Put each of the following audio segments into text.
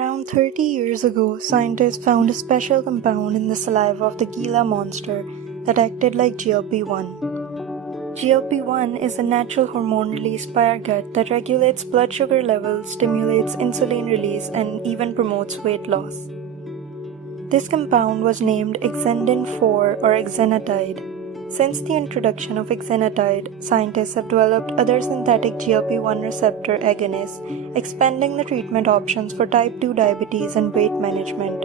Around 30 years ago, scientists found a special compound in the saliva of the Gila monster that acted like GLP-1. GLP-1 is a natural hormone released by our gut that regulates blood sugar levels, stimulates insulin release, and even promotes weight loss. This compound was named exendin-4 or exenatide. Since the introduction of exenatide, scientists have developed other synthetic GLP-1 receptor agonists, expanding the treatment options for type 2 diabetes and weight management.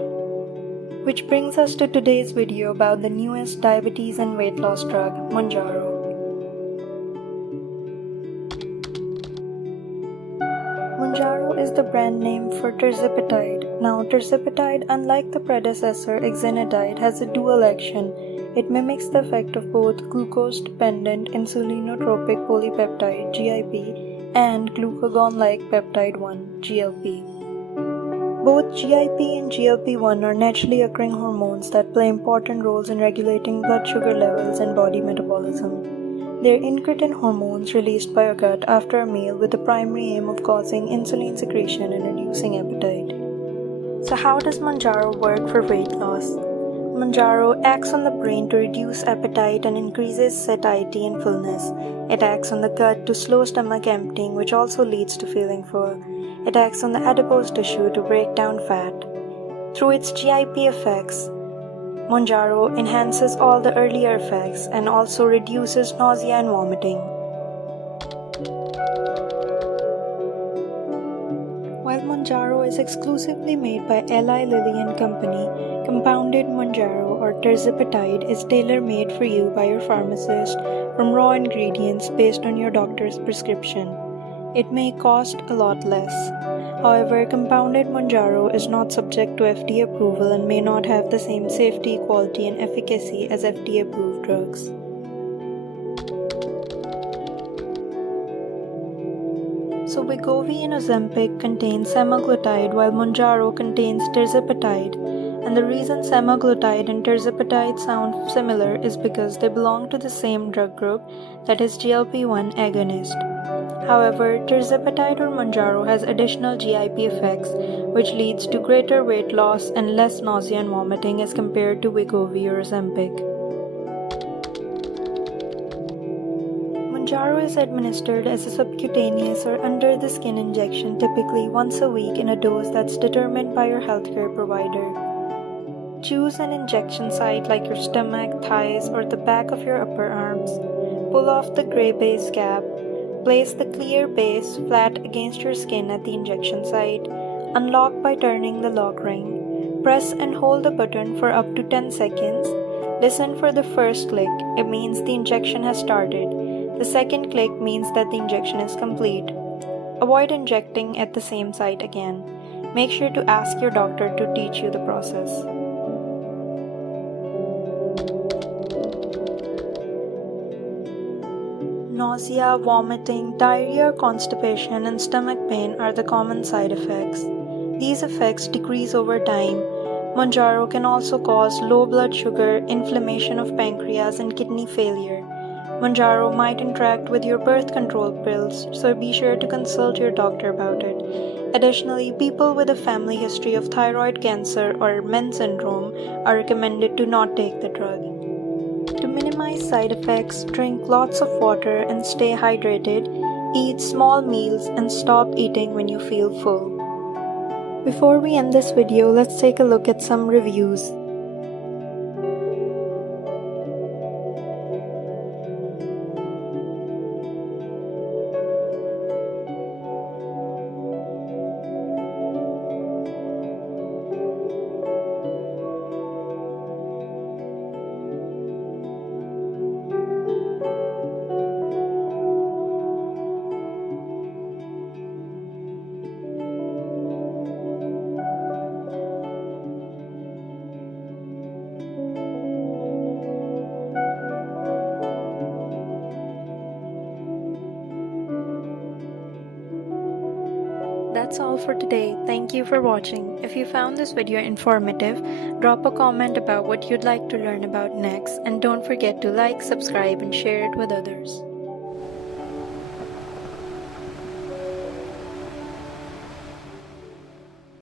Which brings us to today's video about the newest diabetes and weight loss drug, Mounjaro. Mounjaro is the brand name for Tirzepatide. Now, Tirzepatide, unlike the predecessor exenatide, has a dual action. It mimics the effect of both glucose-dependent insulinotropic polypeptide (GIP) and glucagon-like peptide 1 (GLP). Both GIP and GLP-1 are naturally occurring hormones that play important roles in regulating blood sugar levels and body metabolism. They are incretin hormones released by our gut after a meal with the primary aim of causing insulin secretion and reducing appetite. So how does Mounjaro work for weight loss? Mounjaro acts on the brain to reduce appetite and increases satiety and fullness. It acts on the gut to slow stomach emptying, which also leads to feeling full. It acts on the adipose tissue to break down fat. Through its GIP effects, Mounjaro enhances all the earlier effects and also reduces nausea and vomiting. While Mounjaro is exclusively made by Eli Lilly and Company, compounded Mounjaro or Tirzepatide is tailor-made for you by your pharmacist from raw ingredients based on your doctor's prescription. It may cost a lot less. However, compounded Mounjaro is not subject to FDA approval and may not have the same safety, quality, and efficacy as FDA-approved drugs. So Wegovy and Ozempic contain semaglutide while Mounjaro contains Tirzepatide, and the reason semaglutide and Tirzepatide sound similar is because they belong to the same drug group, that is GLP-1 agonist. However, Tirzepatide or Mounjaro has additional GIP effects which leads to greater weight loss and less nausea and vomiting as compared to Wegovy or Ozempic. Mounjaro is administered as a subcutaneous or under-the-skin injection typically once a week in a dose that's determined by your healthcare provider. Choose an injection site like your stomach, thighs, or the back of your upper arms. Pull off the gray base cap. Place the clear base flat against your skin at the injection site. Unlock by turning the lock ring. Press and hold the button for up to 10 seconds. Listen for the first click. It means the injection has started. The second click means that the injection is complete. Avoid injecting at the same site again. Make sure to ask your doctor to teach you the process. Nausea, vomiting, diarrhea or constipation, and stomach pain are the common side effects. These effects decrease over time. Mounjaro can also cause low blood sugar, inflammation of pancreas, and kidney failure. Mounjaro might interact with your birth control pills, so be sure to consult your doctor about it. Additionally, people with a family history of thyroid cancer or Menn syndrome are recommended to not take the drug. To minimize side effects, drink lots of water and stay hydrated. Eat small meals and stop eating when you feel full. Before we end this video, let's take a look at some reviews. That's all for today. Thank you for watching. If you found this video informative, drop a comment about what you'd like to learn about next, and don't forget to like, subscribe, and share it with others.